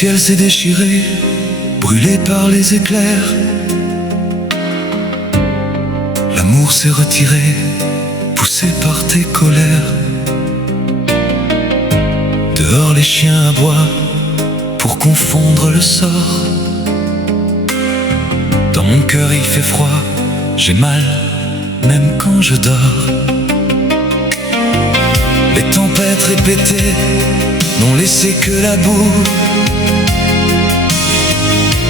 ciel s'est déchiré, brûlé par les éclairs. L'amour s'est retiré, poussé par tes colères. Dehors les chiens aboient pour confondre le sort. Dans mon cœur il fait froid, j'ai mal même quand je dors. Les tempêtes répétées n'ont laissé que la boue.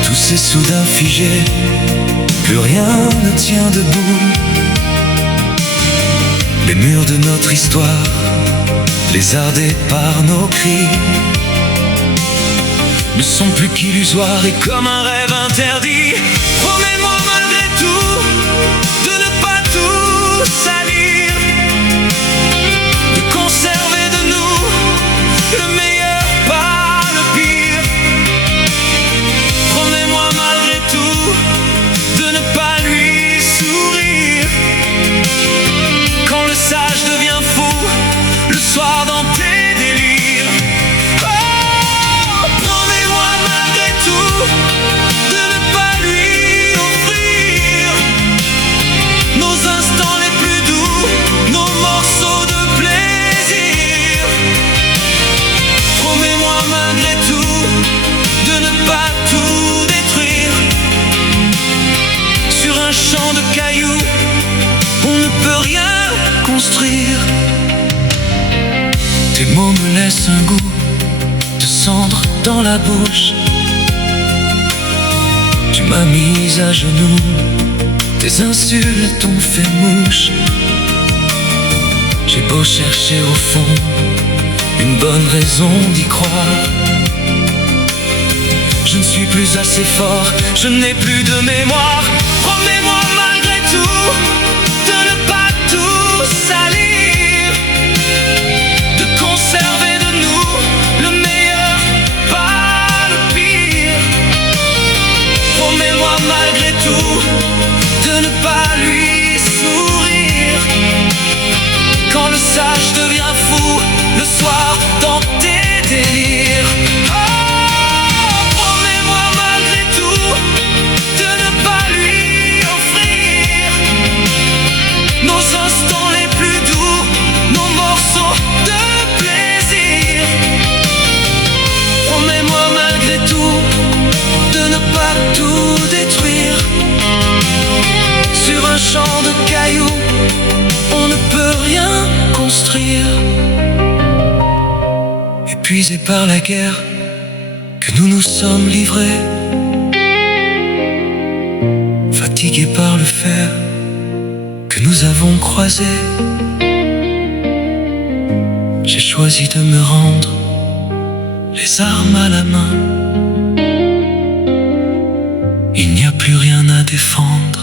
Tout s'est soudain figé, plus rien ne tient debout. Les murs de notre histoire, lézardés par nos cris, ne sont plus qu'illusoires et comme un rêve interdit. Promets-moi malgré tout de ne pas tout salir, de conserver de nous le meilleur, pas le pire. Promets-moi malgré tout de ne pas lui sourire quand le sage devient fou le soir dans tes délires. Oh, promets-moi malgré tout de ne pas lui offrir nos instants les plus doux, nos morceaux de plaisir. Promets-moi malgré tout de ne pas tout détruire. Sur un champ de cailloux, on ne peut rien construire. Tes mots me laissent un goût de cendre dans la bouche. Tu m'as mise à genoux, tes insultes ont fait mouche. J'ai beau chercher au fond une bonne raison d'y croire, je ne suis plus assez fort, je n'ai plus de mémoire. Promets-moi malgré tout de ne pas tout salir, de conserver de nous le meilleur, pas le pire. Promets-moi malgré tout de ne pas lui sourire quand le sage devient fou le soir dans tes délires. Oh, promets-moi malgré tout de ne pas lui offrir nos instants les plus doux, nos morceaux de plaisir. Promets-moi malgré tout de ne pas tout détruire. Sur un champ de cailloux, on ne peut rien construire. Épuisés par la guerre que nous nous sommes livrés, fatigués par le fer que nous avons croisé, j'ai choisi de me rendre les armes à la main. Il n'y a plus rien à défendre.